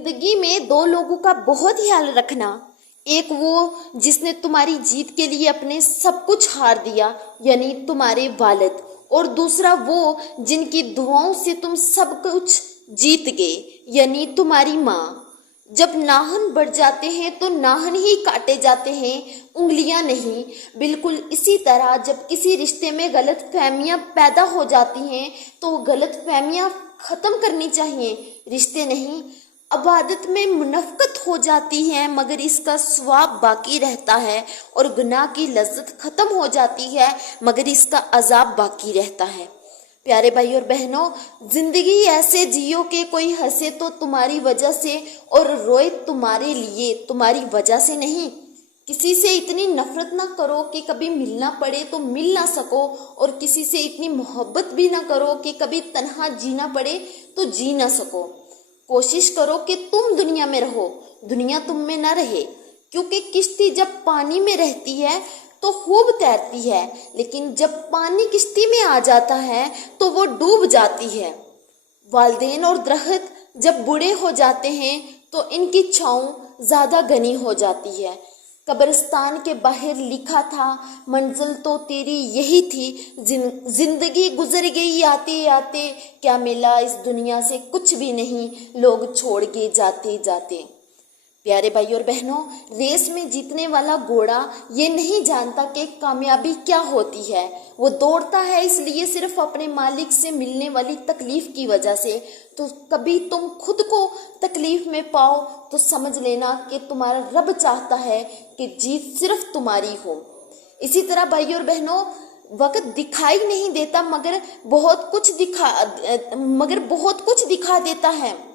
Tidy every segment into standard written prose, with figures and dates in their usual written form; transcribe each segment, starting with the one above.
जिंदगी में दो लोगों का बहुत ख्याल रखना। एक वो जिसने तुम्हारी जीत के लिए अपने सब कुछ हार दिया, यानी तुम्हारे वालिद, और दूसरा वो जिनकी दुआओं से तुम सब कुछ जीत गए, यानी तुम्हारी माँ। जब नाहन बढ़ जाते हैं तो नाहन ही काटे जाते हैं, उंगलियां नहीं। बिल्कुल इसी तरह जब किसी रिश्ते में गलत फहमियाँ पैदा हो जाती हैं तो गलत फहमियाँ ख़त्म करनी चाहिए, रिश्ते नहीं। इबादत में मुनफ़्क़त हो जाती है मगर इसका स्वाब बाकी रहता है, और गुनाह की लज्जत ख़त्म हो जाती है मगर इसका अजाब बाकी रहता है। प्यारे भाई और बहनों, जिंदगी ऐसे जियो कि कोई हंसे तो तुम्हारी वजह से और रोए तुम्हारे लिए, तुम्हारी वजह से नहीं। किसी से इतनी नफरत ना करो कि कभी मिलना पड़े तो मिल ना सको, और किसी से इतनी मोहब्बत भी ना करो कि कभी तन्हा जीना पड़े तो जी ना सको। कोशिश करो कि तुम दुनिया में रहो, दुनिया तुम में ना रहे, क्योंकि किश्ती जब पानी में रहती है तो खूब तैरती है, लेकिन जब पानी किश्ती में आ जाता है तो वो डूब जाती है। वालिदैन और दरख्त जब बूढ़े हो जाते हैं तो इनकी छाँव ज़्यादा घनी हो जाती है। कब्रिस्तान के बाहर लिखा था, मंजिल तो तेरी यही थी, जिंदगी गुजर गई आते आते, क्या मिला इस दुनिया से कुछ भी नहीं, लोग छोड़ के जाते जाते। प्यारे भाई और बहनों, रेस में जीतने वाला घोड़ा ये नहीं जानता कि कामयाबी क्या होती है। वो दौड़ता है इसलिए सिर्फ अपने मालिक से मिलने वाली तकलीफ की वजह से। तो कभी तुम खुद को तकलीफ में पाओ तो समझ लेना कि तुम्हारा रब चाहता है कि जीत सिर्फ तुम्हारी हो। इसी तरह भाई और बहनों, वक्त दिखाई नहीं देता मगर बहुत कुछ दिखा देता है।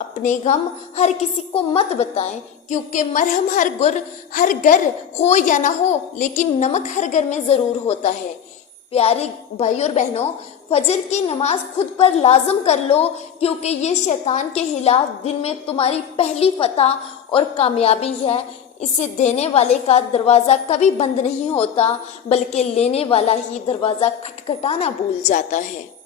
अपने गम हर किसी को मत बताएं, क्योंकि मरहम हर घर हो या ना हो, लेकिन नमक हर घर में ज़रूर होता है। प्यारे भाई और बहनों, फजर की नमाज खुद पर लाजम कर लो, क्योंकि ये शैतान के खिलाफ दिन में तुम्हारी पहली फतह और कामयाबी है। इसे देने वाले का दरवाज़ा कभी बंद नहीं होता, बल्कि लेने वाला ही दरवाज़ा खटखटाना भूल जाता है।